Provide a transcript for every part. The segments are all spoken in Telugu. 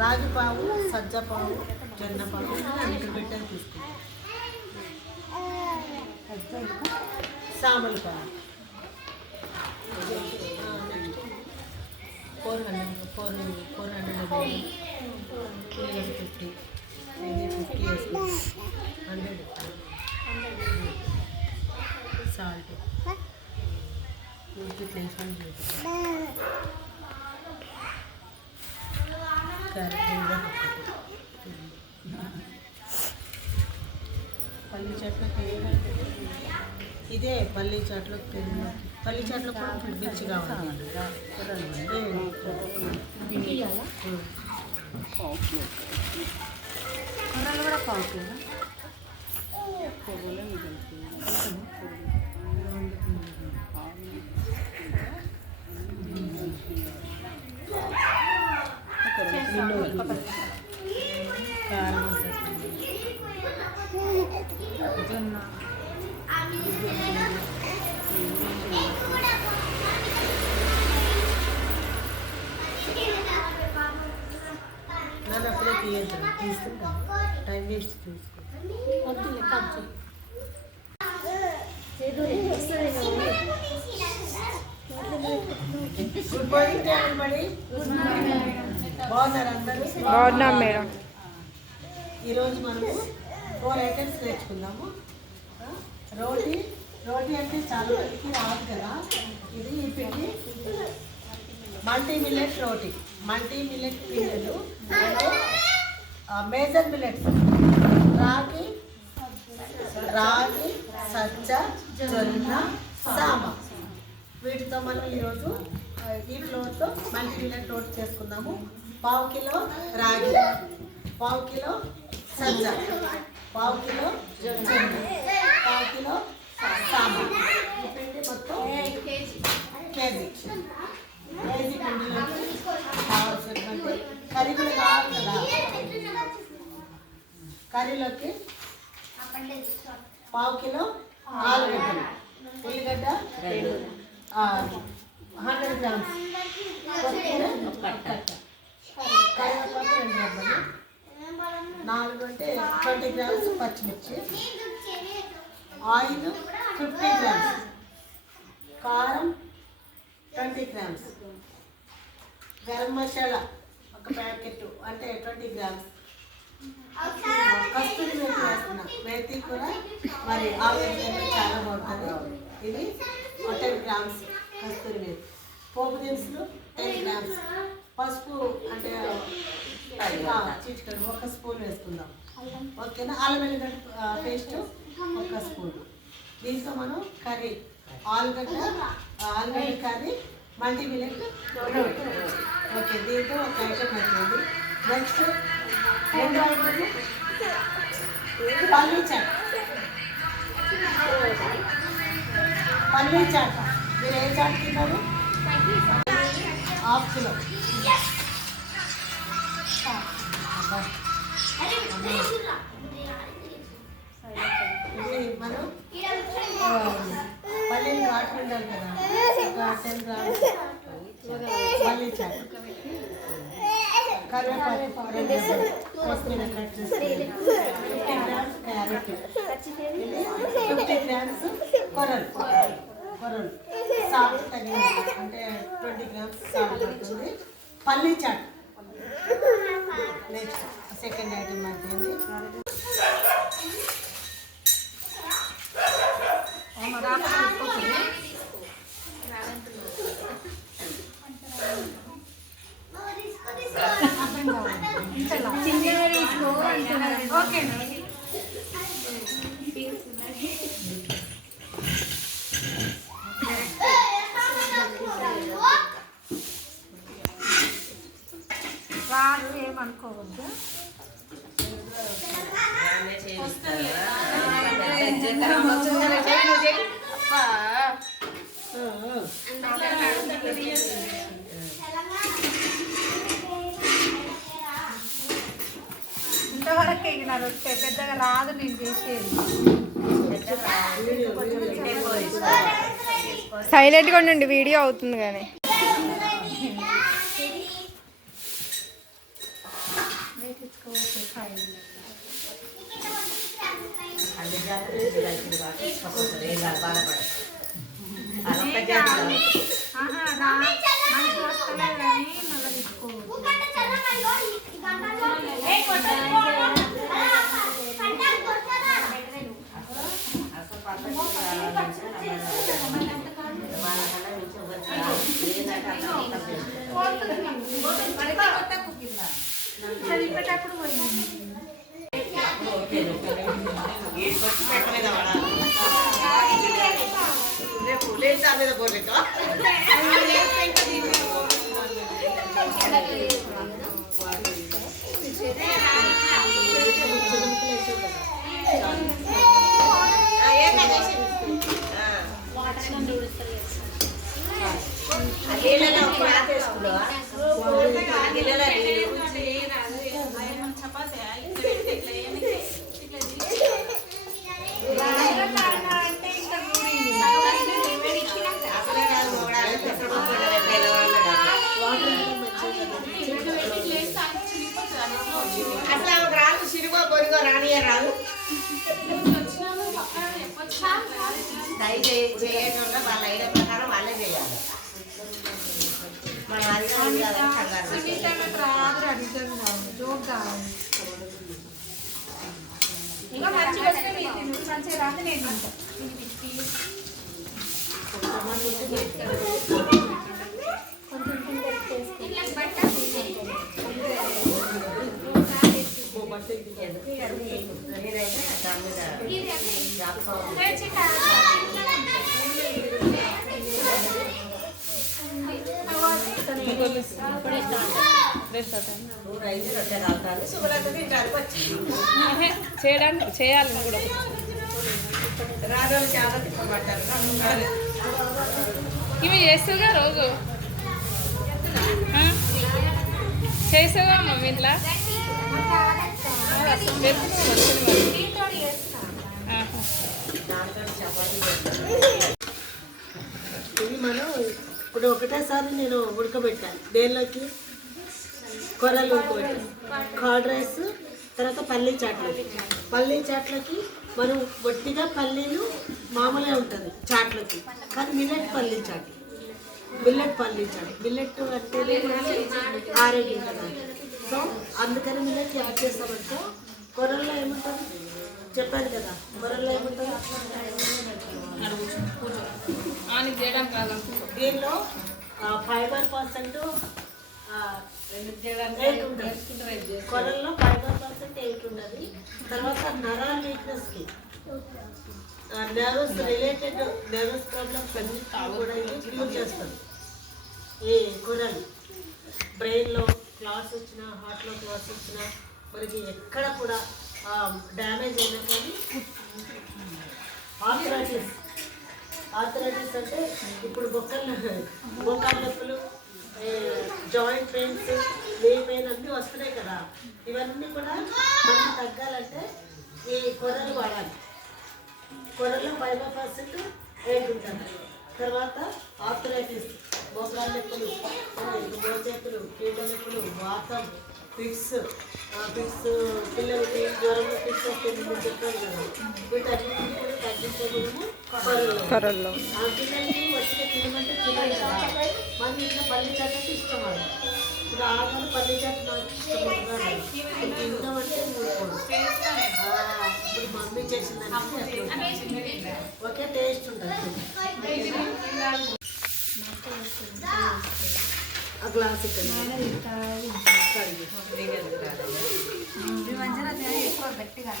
రాగి పావు, సజ్జ పావు, జొన్న పావు అన్నిటి పెట్టని తీసుకుంటాం. సామలు పావు 400 50 100 సాల్ట్ పల్లి చెట్లకి ఇదే పల్లి చెట్లకు పెరుగు పల్లి చెట్లకు కూడా మిర్చి కావాలి. కూరలు కూడా పావుతుంది. జొన్న నన్ను అప్పుడే తీసుకుంటా టైం వేస్ట్ తీసుకో. Good morning everybody. బాగున్నారు అందరూ? బాగున్నాం మేడం. ఈరోజు మనము 4 ఐటమ్స్ నేర్చుకుందాము. రోటీ అంటే చాలా మందికి రాదు కదా. ఇది ఈ పిండి మల్టీ మిల్లెట్ రోటీ. మల్టీ మిల్లెట్ పిండిలు అంటే మేజర్ మిల్లెట్స్ రాగి, సజ్జ, జొన్న, సామ వీటితో మనం ఈరోజు ఈ ఫ్లోర్తో మల్టీ మిల్లెట్ రోటీ చేసుకుందాము. 1/2 కిలో రాగి, 1/2 కిలో సజ్జ, 1/2 కిలో జొన్న, 1/2 కిలో సామ. ఈ పిండి మొత్తం కేజీ పిండిలోకి కావాల్సినటువంటి కర్రీ కూడా కావాలి కదా. కర్రీలోకి 1/2 కిలో ఆలుగడ్డలు, ఉల్లిగడ్డ 100 గ్రామ్స్, కరివేపాకు 2 రెబ్బలు, 4 అంటే 20 గ్రామ్స్ పచ్చిమిర్చి, ఆయిల్ 50 గ్రామ్స్, కారం 20 గ్రామ్స్, గరం మసాలా 1 ప్యాకెట్ అంటే 20 గ్రామ్స్, కస్తూరి మేతి వేస్తున్నా. మేతి కూడా మరి ఆరోగ్యానికి చాలా బాగుంటుంది. ఇది 10 గ్రామ్స్ కస్తూరి మేతి, పోపు దినుసులు 10 గ్రామ్స్, పసుపు అంటే చిటికెడు 1 స్పూన్ వేసుకుందాం. ఓకేనా. అల్లం వెల్లుల్లి పేస్ట్ 1 స్పూన్. దీంతో మనం కర్రీ ఆలుగడ్డ కర్రీ మల్టీ మిల్లెట్ రోటీ. ఓకే, దీంతో 1 ఐటమ్ అయిపోయింది. నెక్స్ట్ 2 ఐటమ్ పల్లీ చాట్. పల్లీ చాట్ మీరు ఏ చాట్ తిన్నారు? 1/2 కిలో. మనం పల్లీలు ఘాటు ఉండాలి కదా. 10 గ్రామ్స్ పల్లీ చాట్, కరివేపాకు 2 కొత్తిమీర కట్ చేసి, 50 గ్రామ్స్ క్యారెట్, 50 గ్రామ్స్ కొర్రలు, సాల్ట్ తగినంత అంటే 20 గ్రామ్స్ సాల్ట్ అవుతుంది. పల్లీ చాట్. నెక్స్ట్ సెకండ్ ఐటమ్ అయిపోయింది. ఓకే రాదు, ఏమనుకోవద్దు. ఇంతవరకు ఎగిన రొట్టె పెద్దగా రాదు నేను చేసేది. సైలెంట్గా ఉండండి, వీడియో అవుతుంది కానీ. అన్ని జాతరలు కలిసింది కాబట్టి ఇష్టపడతారు ఏం కాదు బాధపడదు అదొక్క జాతర మంచి వస్తలేదు కానీ మళ్ళీ తీసుకోవచ్చు. అసలు పద్ధతి వాళ్ళకన్నా మించి ఎవరికి రాదు. ఏంటంటే అంత చదివేటప్పుడు పోయింది. రేపు లేట్ మీద పోలేక అసలు ఆమెకు రాదు సినిమా పొరిగో రానియే రాదు దయచేసి చేయకుండా వాళ్ళ ఐడియా ప్రకారం వాళ్ళే చేయాలి మనం అది జోక్ కావాలి. ఇంకా మంచిగా వస్తే మీరు తిను, మంచిగా రాస్తే నేను తింటా. చేయడానికి చేయాలి కూడా రాజు చాలా తిప్పబడ్డారు ఇవి చేస్తుగా రోజు చేసావా మమ్మీ ఇంట్లో ఇది మనం ఇప్పుడు ఒకటేసారి నేను ఉడకబెట్టాను దేనిలోకి కొర్రలు ఉడకబెట్టాను కర్డ్ రైస్ తర్వాత పల్లీ చాట్లకి మనం వట్టిగా పల్లీలు మామూలుగా ఉంటుంది చాట్లకి కానీ మిల్లెట్ పల్లీ చాట్ మిల్లెట్ అంటే ఆరోగ్యం కదా సో అందుకని మిల్లెట్ యాడ్ చేస్తామంటే కొర్రల్లో ఏముంటుంది చెప్పాను కదా కొర్రల్లో ఏముంటుంది దీనిలో 5% 8 ఉంటుంది కొరల్లో 5% 8 ఉన్నది తర్వాత నరాల వీక్నెస్కి నర్వస్ రిలేటెడ్ నర్వస్ ప్రాబ్లమ్స్ అన్ని కూడా ఇది క్యూర్ చేస్తుంది ఈ కొరలు బ్రెయిన్లో క్లాస్ వచ్చినా హార్ట్లో క్లాస్ వచ్చినా మనకి ఎక్కడ కూడా డ్యామేజ్ అయినా కానీ ఆర్థరైటిస్ అంటే ఇప్పుడు బొక్కల నొప్పులు జాయింట్ పెయిన్స్ నీ పెయిన్ అన్నీ వస్తున్నాయి కదా ఇవన్నీ కూడా మనకి తగ్గాలంటే ఈ కొర్రలు వాడాలి కొర్రలో 5% 8 ఉంటుంది తర్వాత ఆర్థరైటిస్ మోకాళ్ళ నొప్పులు మోచేతులు కీళ్ళ నొప్పులు వాతం ఫిట్స్ పిల్లలకి జ్వరం ఫిట్స్ వస్తుంది నేను చెప్పాను కదా వీటన్నిటిని కూడా తగ్గించే గుణము కొర్రల్లో ఆ పిల్లలకి వచ్చిన తినమంటే తినాలి కదా మన ఇంట్లో పల్లి చాట్ ఇష్టం అది ఇప్పుడు ఆడవాళ్ళు పల్లి చాట్ నాకు ఇష్టం తిందామంటే మూడుకోడు ఇప్పుడు మమ్మీ చేసిందంటే ఒకే టేస్ట్ ఉంటుంది ఆ గ్లాస్ ఇక్కడ ఎక్కువ గట్టిగా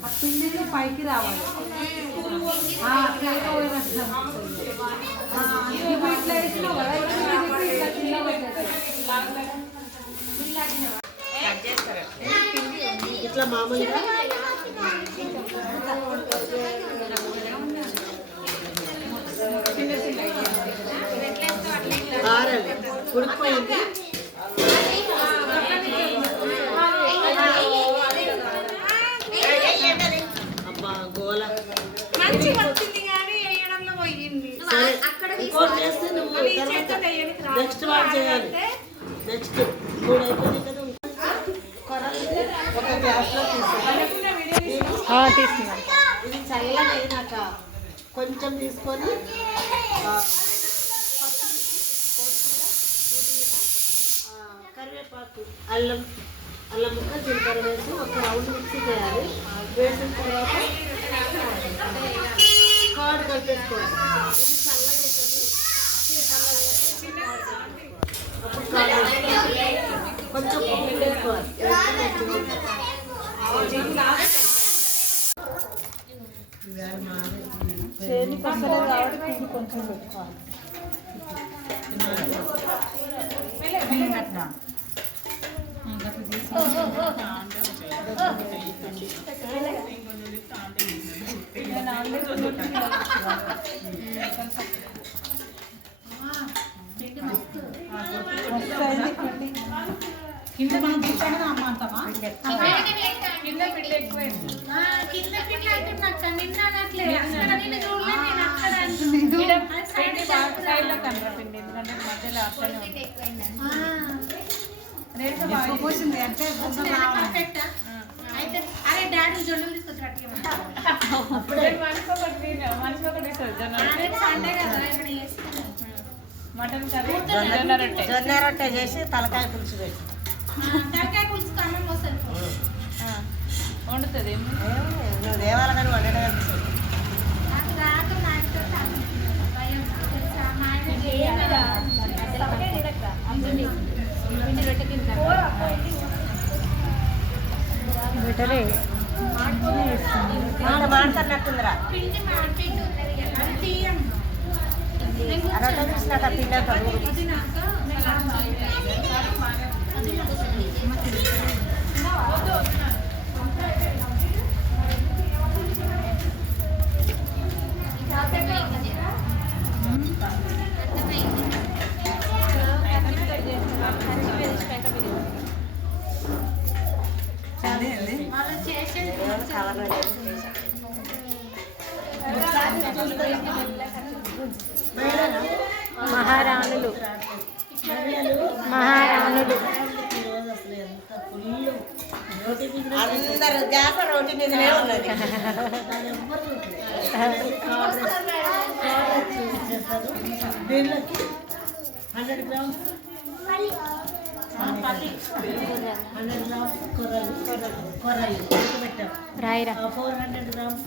ఆ పిండిని పైకి రావాలి ఇట్లా వేసినావు కదా ఇట్లా కింద ఇట్లా మామూలుగా ఆరాలి ఉడికిపోయింది అబ్బా గోల మంచి వచ్చింది కానీ వేయడంలో పోయింది. ఇంకోటి చేస్తే నువ్వు నెక్స్ట్ వాడు చేయాలి. నెక్స్ట్ 3 అయిపోయింది కదా, కొరల్ని ఒక గ్లాస్లో తీసుకోవాలి. తీసుకున్నాను. ఇది చల్లగా అయినాక కొంచెం తీసుకొని కరివేపాకు, అల్లం ముక్క, జీలకర్ర వేసి ఒక రౌండ్ మిక్సీ చేయాలి. వేసిన తర్వాత కర్డ్ కలిపేసుకోవాలి. అప్పుడు కర్డ్ వేసుకోవాలి. కొంచెం ఉప్పు వేసుకోవాలి. కొంచెం పెట్టుకోవాలి. కింద మనం తీసాక అమ్మ అంటావా? కింద పిల్ల ఎక్కువైంది. సైడ్లో కనరా పిండి, ఎందుకంటే మధ్యలో అట్లనే పోసింది అంటే అరే డాడీ జొన్నలు తీసుకొచ్చి మనిషి ఒకటి ఇస్తుంది సండే కదా మటన్ కర్రీ, జొన్న రొట్టె చేసి తలకాయ పులుసు పెట్టి తలకాయ పులుసు అన్నం వస్తుంది. వండుతుంది. నువ్వు దేవాల కానీ వండడం అనిపిస్తుంది. నాకు రాక నాతో భయం తెలుసా? మా మాట్లాడినట్టుందిరా. పిండి పిండి ఉన్నది కదా అది తీయం. రొట్టె చూసినాక తిన్నాక అది నాకు మహారాణులు అందరు ధ్యాస రోటి మీదనే ఉన్నది. దీనికి 100 గ్రామ్స్ 100 గ్రామ్స్ కొర్రలు పెట్టాం. 400 గ్రామ్స్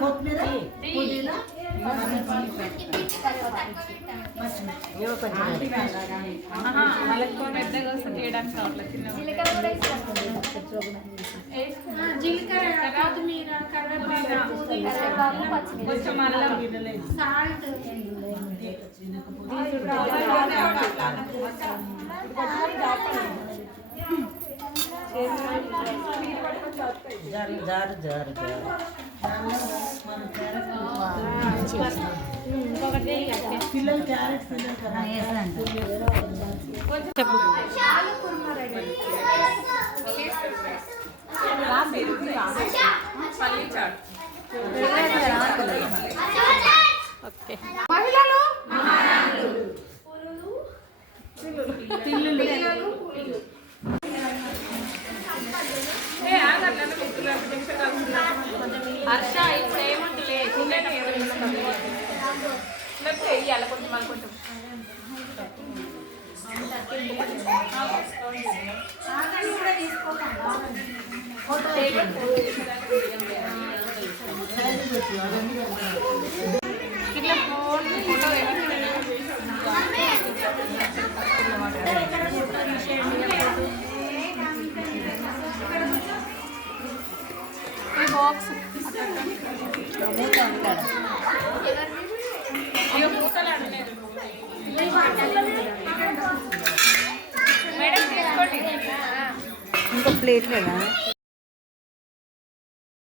కొత్తిమీర, పుదీనా, వాళ్ళకి పెద్దగా వస్తుంది చేయడానికి రావట్లేదు. జీలకర్ర, కొత్తిమీర, కరివేపాకు, కొంచెం అల్లం, సాల్ట్ పిల్లలు క్యారెట్ తిన్నారు కదా. పల్లి చాట్. ఓకే. మహిళలు హర్ష ఇప్పుడు ఏమంటలే చిన్నగా వేయాలి కొంచెం మళ్ళీ కొంచెం కూడా తీసుకోకుండా ఇట్లా ఫోటో బాక్స్ మేడం తీసుకోండి. ఇంకో ప్లేట్ లేదా?